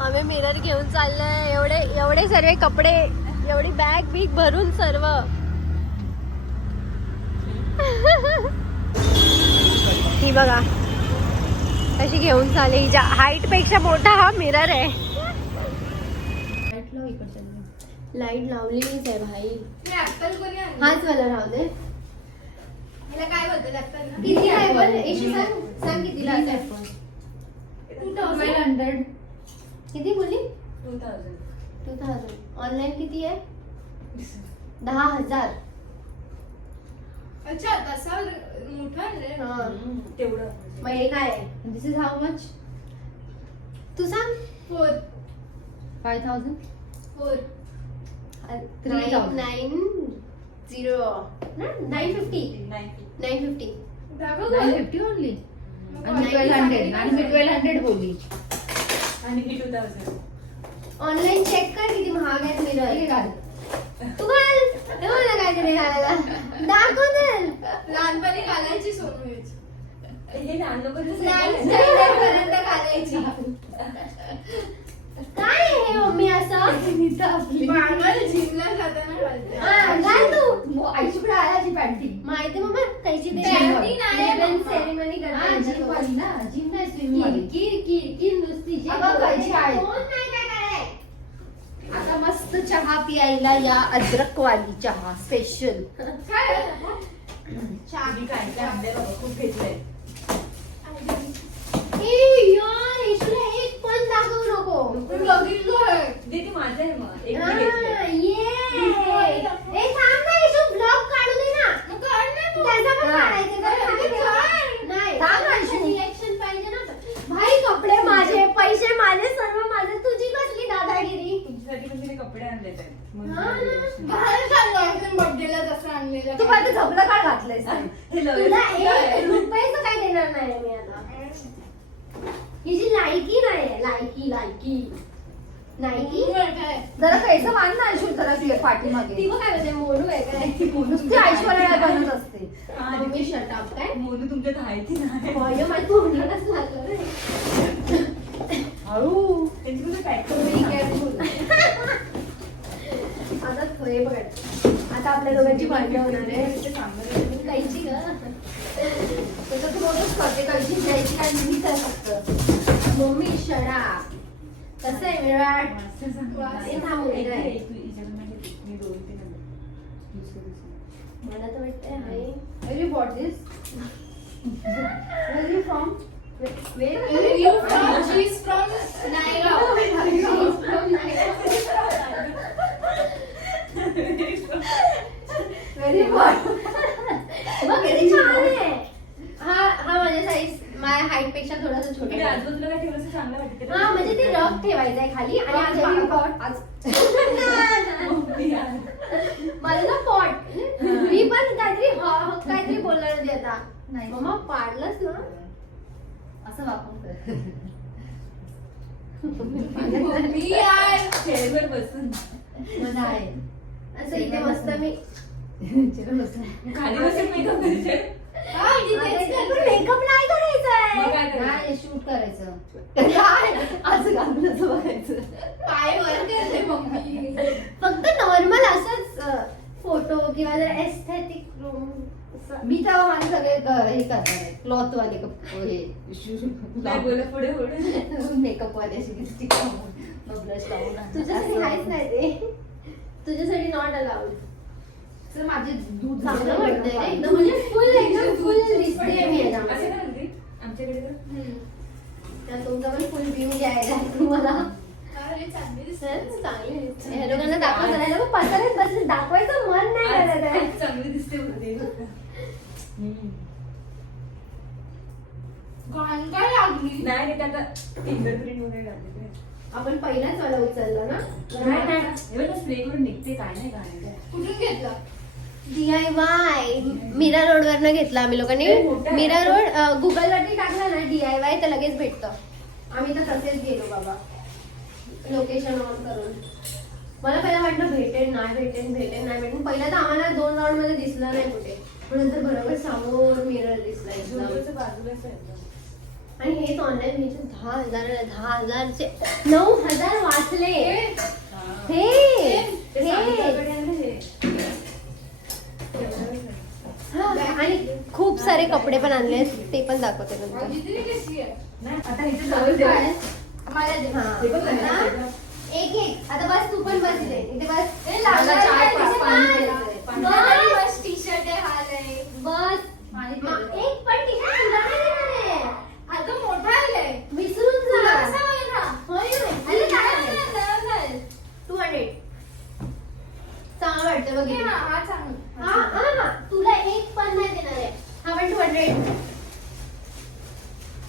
आम्ही मिरर घेऊन चाललोय. एवढे सर्व कपडे, एवढी बॅग बिग भरून सर्व. ही बघा कशी घेऊन चालली. हिच्या हाईट पेक्षा मोठा हा मिरर आहे. लाईट लावलेलीच आहे भाई. हाच मला राहू दे. काय बोलतो किती आहे पण एशी सांग कितीला आहे फोन. 1200. किती बोलली? 2000. ऑनलाईन किती आहे? 10,000. अच्छा तसा मोठा रे. तेवढं मग हे काय आहे? This is how much? तू सांग. 4. 5,000? 4. 3,000. 950. दाखव 950 only. आणि 1200 आणि मी 1200 बोलली. आणि ही 2000. ऑनलाईन चेक कर किती महाग आहेत हे मिरर. घाल. तू घाल. मला काय तरी घालायला दाखव तर. लहानपणी घालायची सोनवीच. हे लहान लोक स्टँडर्ड पर्यंत घालायची. काय आहे मम्मी असं? नॉर्मल जिमला जाताना घालते. हा, घाल तू. आईशीकडे आल्याची पॅन्टी. माहिती मम्मा कैची ते पॅन्टी नाही सेरेमनी हा करतात. जिम वाली ना, जिम नाही स्विमिंग वाली. किरकिर नुसती जे अगं, कैची आहे. कोण नाही काय कराय. आता मस्त चहा पियायला या, अद्रक वाली चहा स्पेशल. काय आधी काय काय आणलंय बाबा, खूप घेतलंय. ए यार इशूला एक पण दाखवू नको. बघितलं. दीदी माझं आहे मग, एक हा, मी घेतलंय. ये. ए थांब ना इशू, ब्लॉग काढू दे ना. मग काढ ना तू. त्याचा पण हा. काढायचं नाही. थांब ना इशू. रिएक्शन पाहिजे ना. भाई कपडे माझे, पैसे माझे, सर्व माझे. तुझी कसली दादागिरी. तुमच्यासाठी पण तिने कपडे आणले तर हा ना. बाहेर सांगायचं बर्थडेला जसं आणलेलं. तू काय ते झपलं काय घातलंयस? हे तुला 1 रुपयाचं काय देणार नाही मी आता. हिची लायकी नाही. लायकी नायकी. काय जरा कैसं मान ना आयशू, जरा तुझ्या पाठीमागे. ती बघ काय म्हणते, मोरू आहे काय. नुसती ऐश्वर्या बनत असते. मम्मी शट अप काय. मोनू तुमच्यात आहे की नाही? माझ्या माझ्या तोंडालाच लागलं रे. हळू. त्यांची कुठे पॅक Be careful. आता हे बघ, आता आपल्या दोघांची भांडण होणार आहे. कायची ग. तसं तू रोजच करते, कैची घ्यायची काय लिमिट आहे फक्त. मम्मी शडा. कसं आहे विराट. हे थांबू दे काय. मला तर वाटतंय हाय. Where you bought this? Where are you from? Where you from? She's from Naigaon. Where you bought? बघ किती छान आहे. हा माझ्या साईज, माझ्या हाईट पेक्षा थोडासा छोटा आहे. आजूबाजूला काय ठेवलं चांगलं वाटतं. हा म्हणजे ते रफ ठेवायचं आहे खाली आणि मला ना पॉट. मी पण काहीतरी बोलणार होते आता. नाही. मम्मा पाडलंच ना. असं वापरतोय. मी यार चेअरवर बसून मजा आहे. असं इथे मस्त मी खाली बसून मेकअप करते. मेकअप नाही करायचा मग आहे. काय करायचं? नाही, शूट करायचं. काय असं घालून असं बघायचं. पाय वर करते मम्मी. फक्त नॉर्मल असंच फोटो किंवा जर एस्थेटिक मी तेव्हा माझे सगळे हे करणार आहे, क्लॉथ वाले काय बोला पुढे पुढे. मेकअप वाले असे लिपस्टिक लावून ब्लश लावून तुझ्यासाठी काहीच नाही ते. तुझ्यासाठी नॉट अलाउड. तर माझे दूध चांगलं वाटतंय रे एकदम, म्हणजे एकदम फुल दिसते मी असं याच्यामध्ये. काय म्हणते आमच्याकडे तर तर तुमचा पण फुल व्ह्यू घ्यायला आहे तुम्हाला. अरे चांगली दिसते. चांगली दिसते. ह्या लोकांना दाखवत राहिलं मग पसाऱ्यात बसून दाखवायचं मन नाही करत आहे. आज चांगली दिसते बोलते. घाण काय लागली. नाही रे, ते आता फिंगरप्रिंट वगैरे लागले. आपण पहिलाच वाला उचलला ना. स्प्रे करून निघते, काय नाही काय. कुठून घेतलं. DIY मीरा रोड वरनं घेतला आम्ही लोकांनी. मीरा रोड गुगल वरती टाकला ना DIY तर लगेच भेटतं. आम्ही तर तसेच गेलो बाबा, लोकेशन ऑन करून. मला पहिला वाटलं भेटेल नाही भेटेल. पहिला तर आम्हाला 2 राऊंड मध्ये दिसलं नाही कुठे. पण नंतर बरोबर समोर मिरर दिसला एकदम. बाजूलाच आहे. आणि हेच ऑनलाईन घ्यायचे 10,000चे 9,000 वाचले. हे हा, आणि खूप सारे कपडे पण आणले ते पण दाखवते नंतर. जितनी कशी आहे आता इथे चालू दे. मला दे. हा. हे बघ ना. आता एक आता बस तू पण बस इथे. इथे बस. ए, लागलं मला चाय आहे, पाच तिथे पाणी बस. केलं. बस. बस टी-शर्ट आहे, हाल आहे. बस पाणी मा- पिलं. एक पण टी-शर्ट तुला नाही देणार आहे. अगं मोठा आलाय. विसरून तुला जा. कसा माहित हा? होय होय. अरे काय नाही, नवीन घाल. 200 चांगलं वाटतं बघ ए, इथे. हा चांगला. हा हा हा. तुला एक पण नाही देणार आहे. हा पण 200.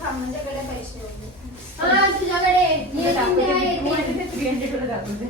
हा, माझ्याकडे पैसे होते. हा तुझ्याकडे ये दाखवते. तेव्हा येते. तू आणि ते 300 तुला दाखवते.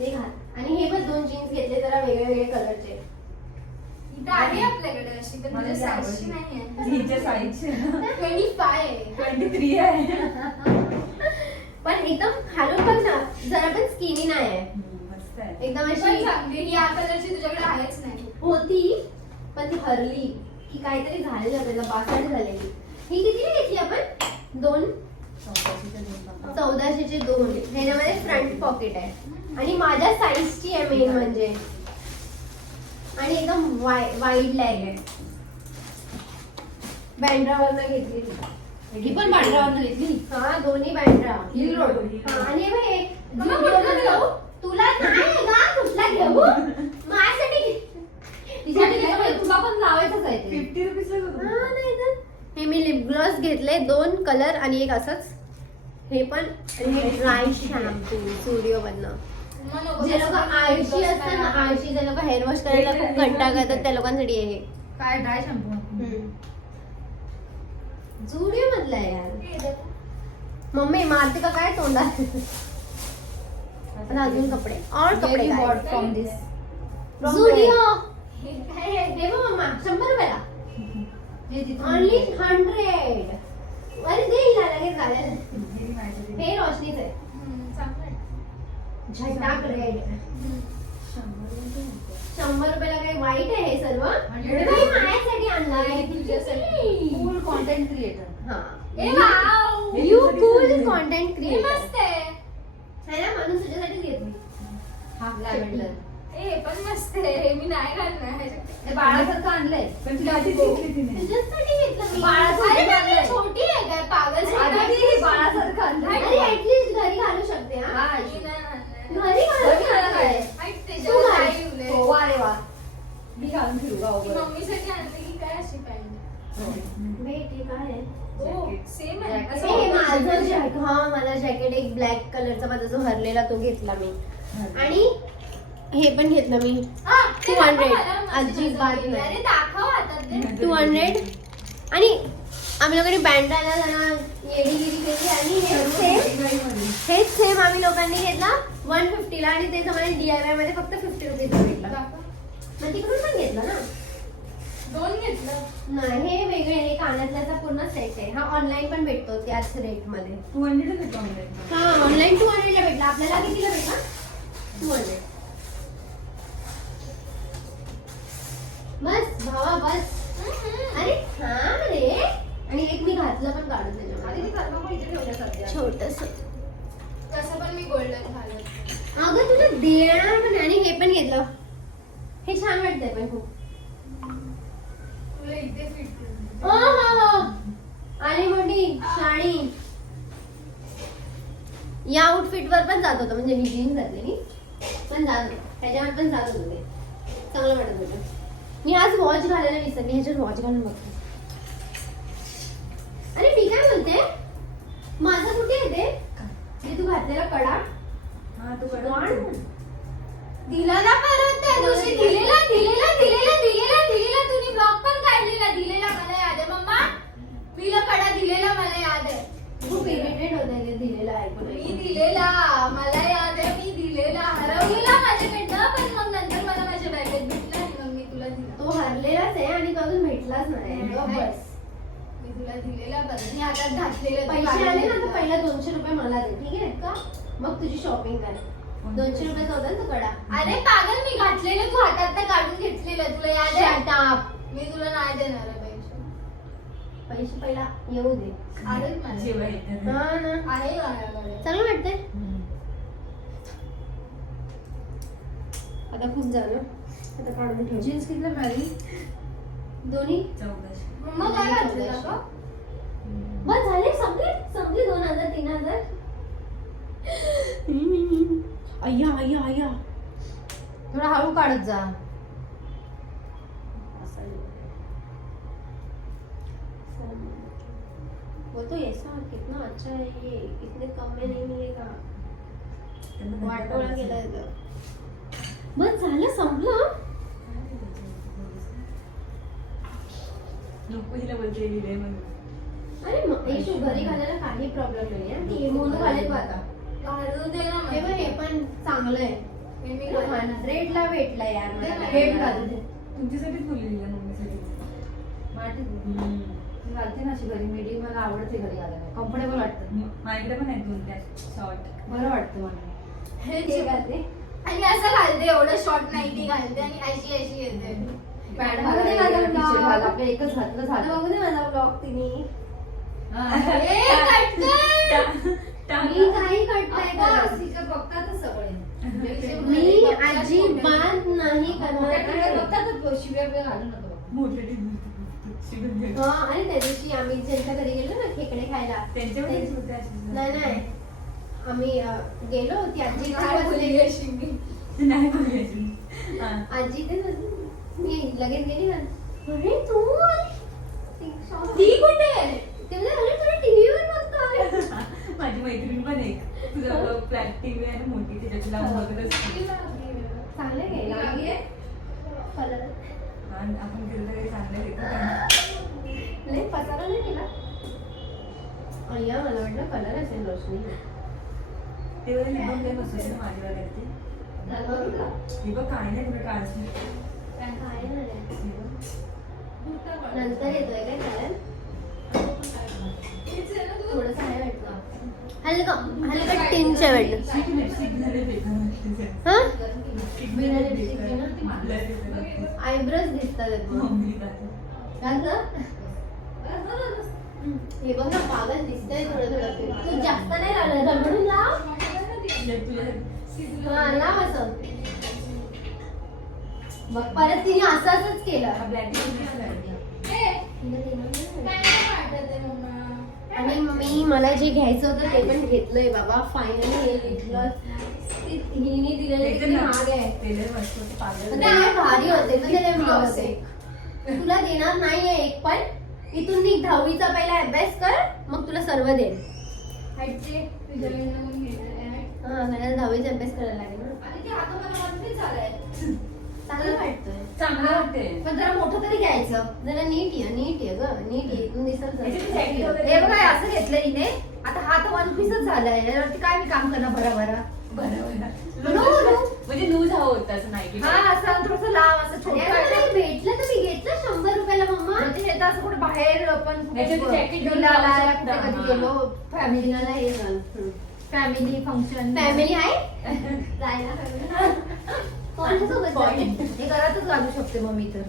ते घाल. आणि हे पण 2 जीन्स घेतले जरा वेगळे वेगळे कलरचे. इथं आहे आपल्याकडे अशी पण मला तुझ्या ती साईजची आवडली. नाही हिच्या साईजचे. आहे 25 आहे 23 आहे. पण एकदम खालून पण ना जरा पण स्किनी नाही आहे. मस्त आहे. एकदम पण अशी चांगली ही या कलरची तुझ्याकडे आहेच नाही होती पण ती हरली की काहीतरी झालेलं त्याला बासट झालेली. ही कितीला घेतली आपण? 2 1400 चे 2. ह्याच्यामध्ये फ्रंट पॉकेट आहे आणि माझ्या साईजची आहे मेन म्हणजे. आणि एकदम वाईड लॅग आहे. बँड्रावरनं घेतलेली. ही पण पांढऱ्यावरनं घेतली. हा दोन्ही बँड्रा. Hill road. हा, आणि हे बघ हे मम्मा, जुडिओला कुठला जाऊ. तुला नाही का कुठला घेऊ माझ्यासाठी घे. तिच्यासाठी घेतलं, तुला पण लावायचंच आहे ते. 50 रुपीजला बघ. हा, नाही तर. हे मी लिप ग्लॉस घेतले 2 कलर आणि एक असंच. हे पण हे ड्राय शॅम्पू स्टुडिओ मधनं. मग नको जे लोक तसं आळशी पण असतात ना आळशी जे लोक हेअर वॉश करायला खूप कंटाळा करतात त्या लोकांसाठी आहे हे. काय ड्राय शॅम्पू. जुडिओ मधला आहे यार. हे देख. मम्मी मारते का काय तोंडात? आता अजून कपडे और कपडे काय? बॉट फ्रॉम दिस. जुडिओ. हे काय आहे? दे बा मम्मा 100 रुपयाला. हे तिथून ओनली 100. अरे दे हिला लगेच घालायला. हे माझ्यासाठी. हे रोशनीच आहे. चांगलं आहे. झटाक रेड. हम्म. 100 रुपयाला काही वाईट आहे हे सर्व? म्हणजे हे बाई माझ्यासाठी आणलाय. Cool content creator. हा. ए वाव यू कूल कॉन्टेंट हे क्रिएटर. मस्त आहे है ना म्हणून तुझ्यासाठीच घेतली. हा लॅव्हेंडर. हे पण मस्त आहे हे मी नाही घालणार ते बाळासारखं आणलंय. पण तिला आधी दिसली तिने. तुझ्यासाठी घेतलं मी. बाळासाठी अरे आणलंय. बापरे, छोटी आहे काय पागल अरे, झाली? आधी बाळासारखं आणलंय. अरे ऍटलीस्ट घरी घालू शकते हा. हा, मी नाही घालणार. घरी घालू शकते. ऐक, तू त्याच्यावर घाल. काय लिहिलंय? हो, वा रे वा. मी घालून फिरू ती गावभर. मम्मीसाठी आणली की काय अशी पॅन्ट वेट हे काय आहे? सेम आहे Jacket. असं हे माझं opposite. जॅकेट. हा मला जॅकेट एक ब्लॅक कलरचा माझा जो हरलेला तो घेतला मी. आणि हे पण घेतलं मी. हा, ते 200. दाखव मला, मस्त अजिबात मस्त. नाही. अरे दाखव आता ते. 200. आणि आम्ही लोकांनी बँड्राला जरा येडीगिरी केली आणि हेच सेम आम्ही लोकांनी घेतला 150 ला आणि तेच आम्हाला DIY मध्ये फक्त 50 रुपीजला भेटला. दाखव. मग तिकडून पण घेतलं ना. 2 घेतलं. नाही हे वेगळे हे कानातल्याचा पूर्ण सेट आहे. हा ऑनलाईन पण भेटतो त्याच रेट मध्ये. 200 च online. हा ऑनलाईन 200 ला भेटला. आपल्याला कितीला भेटला? 200. बस भावा बस. अरे थांब रे. आणि एक मी घातलं पण काढून आधी ती त्याच्यामध्ये कर्मा इथे ठेवल्या सध्या. छोटस. तसं पण मी गोल्डन घालत अगं तुला देणार पण आणि हे पण घेतलं. हे छान वाटतंय पण खूप. तुला इथे फिट हो हो हो. आणि मोठी शाणी. या आउटफिट वर पण जात होतं म्हणजे मी जीन्स घातलेली पण जात होतं. त्याच्यावर पण जात होतं ते. चांगलं वाटत होतं. मी आज वॉच घालायला विसरली. ह्याच्यात वॉच घालून बघते. अरे मी काय बोलते माझं कुठे येते जे तू घातलेला कडा. हा, तू कडक वाढ. कर. दिला ना परत त्या दिवशी दिलेला तुम्ही ब्लॉग पण काढलेला दिलेला मला याद आहे मम्मा मीला कडा दिलेला मला याद आहे खूप इरिटेट होते ते दिलेलं ऐकून मी ऐकून. दिलेला मला याद आहे मी दिलेला हरवलेला माझ्याकडनं पण मग नंतर मला माझ्या बॅगेत भेटला आणि मग मी तुला दिला तो हरलेलाच आहे आणि तो अजून भेटलाच नाही. गप्प बस. मी तुला दिलेला परत मी हातात घातलेलं ते पैसे आले ना काढून तर पहिला 200 रुपये मला दे ठीक आहे का. मग तुझी शॉपिंग कर. 200 रुपयाचा होता ना तो कडा. अरे पागल मी घातलेलं तू हातात काढून घेतलेलं तुला याद आहे Shut up. मी तुला नाही देणार आहे पैसे पैसे पहिला येऊ दे. आहेत माझे. जेव्हा येतं. हा ना आहे माझ्याकडे. चांगलं वाटतंय. आता खूप झालं, आता काढून ठेव. जीन्स कितीला मिळाली? दोन्ही 1400. मम्मा काय घातलेलं का? बस झाले, संपली 2000 3000. अय्या थोडा हळू काढत जा. वो तो ऐसा कितना अच्छा है ये, इतने कम में नहीं मिलेगा. वाटोळा केलाय तर. बस झालं, संपलं. नको हिला बोलते लिहिले म्हणून. अरे मग हे तू घरी घालायला काही प्रॉब्लेम नाही आहे. ती मोनू घालेल बघ आता. घालू दे ना हे बघ, मला. हे पण चांगलं आहे. हे मी घालणार. 100 ला भेटला यार मला. हे घालू दे. तुमच्यासाठीच बोललेली आहे मम्मीसाठी. मी घालते ना अशी घरी, मीडियम मला आवडते घरी घालायला, कम्फर्टेबल वाटतं, माझ्याकडे पण आहेत 2 त्या शॉर्ट. बरं वाटतं मला. हे घालते. आणि असं घालते, एवढं शॉर्ट नाही ती घालते आणि अशी येते. पॅन्ट बघू दे घालायला, माझा टी-शर्ट vlog. घाल, आपलं एकच घातलं आता झालं. बघू दे माझा ब्लॉग तिने. ए, कटकट! मी काही करताय आता का? तिचं बघतातच सगळे. मी अजिबात नाही करणार मोठ्याकडे आहे. बघतातच, शिव्या बिव्या घालू नको. मोठे टीम हा, आणि त्या दिवशी आम्ही त्यांच्या घरी गेलो ना खेकडे खायला. त्यांच्यावरच होते नाही आम्ही गेलो, ती आजी काय इथे बोलली बसलेली. अशी मी? नाही बोलायची. हा. आजी इथे बसली. मी लगेच गेली ना, अरे तू ती कुठे? ते म्हणजे अरे तुला टीव्हीवर बघतोय. माझी मैत्रीण पण एक तुझा फ्लॅट टीव्ही आहे ना मोठी, त्याच्यात लावून बघत असते. चांगलं घे कलर. आणि आपण केलं तरी चांगलं येतं. लय पसारा नाही केला. अय्या, मला वाटलं कलर असेल रोशनी. तेव्हा लिबम काय बसवते ना माझ्यावरती. ही बघ काय नाही तुला ट्रान्सलेट. काय नाही. नंतर येतोय काय कलर? थोडंसं आहे वाटलं. हलका टिंच आहे वाटलं. लिपस्टिक झाले बेकार वाटते. हा, बिना लिपस्टिक आयब्रोज दिसतात आहेत मग. मम्मी काय घातलं? हे बघ ना, पागल दिसतंय थोडं थोडं. तू जास्त नाही लावलं, रगडून लाव. तुझ्या हा, लाव असं. मग परत तिने असंच केलं. ब्लॅक ए, काय नाही वाटत आहे मम्मा. आणि मला जे घ्यायचं होतं ते पण घेतलंय बाबा. फायनली हे घेतलं. हिने दिलेलं किती महाग आहे. टेलर मस्त होते, पागल. ते लय भारी होते, तुझे लय महाग होते. तुला देणार नाहीये एक पण. इथून निघ, 10वीचा पहिला अभ्यास कर, मग तुला सर्व देईल. हटचे, तुझ्याकडनं मग घेतलंय. हा, सगळ्यांना 10वीचा अभ्यास करायला लागेल ना. आणि ते आता मला मनफिट झालंय. चांगलं वाटतंय. चांगलं वाटते. पण जरा मोठं तरी घ्यायचं. जरा नीट ये ग, नीट ये. इथून दिसत याच्यात jacket वगैरे- हे बघा, असं घेतलं हिने. आता हा तर वन पीसच झालाय, यावरती काय मी काम करणार भरा म्हणजे लूज हवं होतं असं नाही की हा, असं थोडंसं लांब, असं छोटं मला भेटलं तर मी घेतलं 100 रुपयाला मम्मा. म्हणजे हे तर असं कुठे बाहेर आपण याच्यात jacket घेऊन फिरायला जाऊ कुठे शकता. कधी गेलो, फॅमिली मला हे घाल. फॅमिली फंक्शन, फॅमिली आहे जायला family. कोणासोबत जाते? हे घरातच घालू शकते मग मी तर.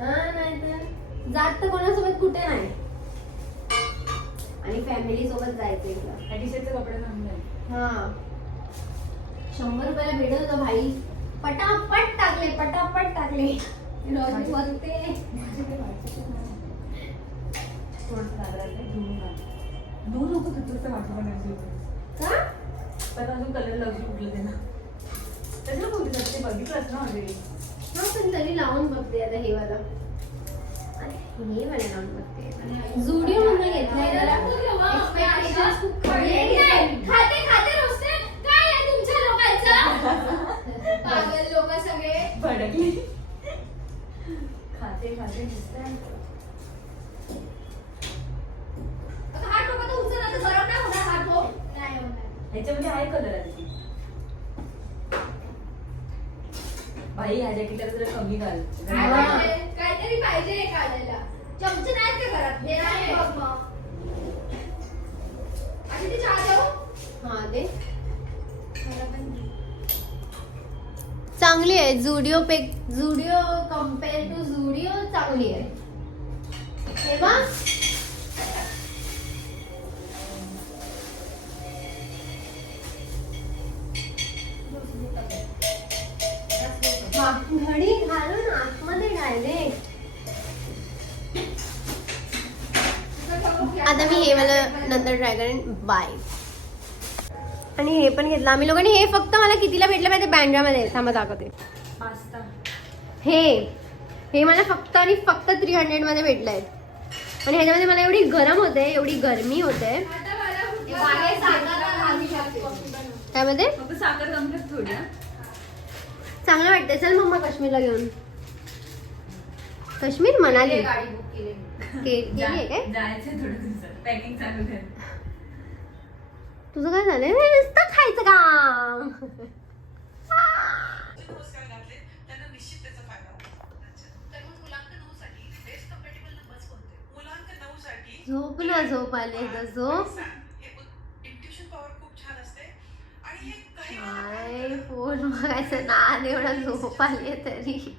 हा, नाही तर जात तर कोणासोबत कुठे नाही. आणि फॅमिली सोबत जायचं इकडं. टी शर्टचे कपडे चांगले आहेत. हा, 100 रुपयाला भेटत होतं भाई. पटापट टाकले. रोज बोलते. थोडंसं लागलं धुवून घाल. धुवू नको तुझं वाटलं पण का? पण अजून कलर लवशी उठलं ते ना. त्याच्याला बोलते ते बघितलंच ना ऑलरेडी. हा, पण तरी लावून बघते आता हे वाला. हे वाला लावून बघते. झुडिओ मधून घेतलाय जरा. Expectations खूप कमी आहे. खाते रोस्टेड. काय आहे तुमच्या लोकांचं? पागल लोक सगळे. भडकली. खाते दिसतंय. आता हा टोका तर उचल, आता गरम नाही होणार हा टोक. नाही होणार. ह्याच्यामध्ये आहे कलर आधी. बाई ह्या जॅकेटला जरा कमी घाल. काय पाहिजे? काहीतरी पाहिजे हे काढायला. चमचे नाहीत का घरात? हे नाही बघ मग. आणि ते चहा देऊ? हा, दे. मला पण दे. चांगली आहे. झुडिओ कम्पेअर टू झुडिओ चांगली आहे. हे बघ, घडी घालून आतमध्ये डायरेक्ट. आता मी हे मला नंतर ट्राय करेन. बाय. आणि हे पण घेतलं आम्ही लोकांनी. हे फक्त मला कितीला भेटलं माहिती बँड्रामध्ये. थांबा दाखवते. पास्ता हे मला फक्त आणि फक्त 300 मध्ये भेटलंय. आणि ह्याच्यामध्ये मला एवढी गरम होते, एवढी गरमी होते. त्यामध्ये फक्त साखर कमी कर थोडी हा. चांगलं वाटतंय. चल मम्मा काश्मीरला घेऊन. काश्मीर मनाली गाडी बुक केली. केली आहे काय? जायचंय थोडं तुमचं पॅकिंग चालू कर. तुझं काय झालंय? नुसतं खायचं काम. त्यांना निश्चित त्याचा फायदा होतो. तर मग मुलांक 9 साठी बेस्ट कम्पॅटेबल नंबर्स कोणते? मुलांक 9 साठी झोप ना, झोप आली तर झोप. इंट्युशन पॉवर खूप छान असते आणि हे काही काय फोन बघायचं ना, एवढा झोप आली तरी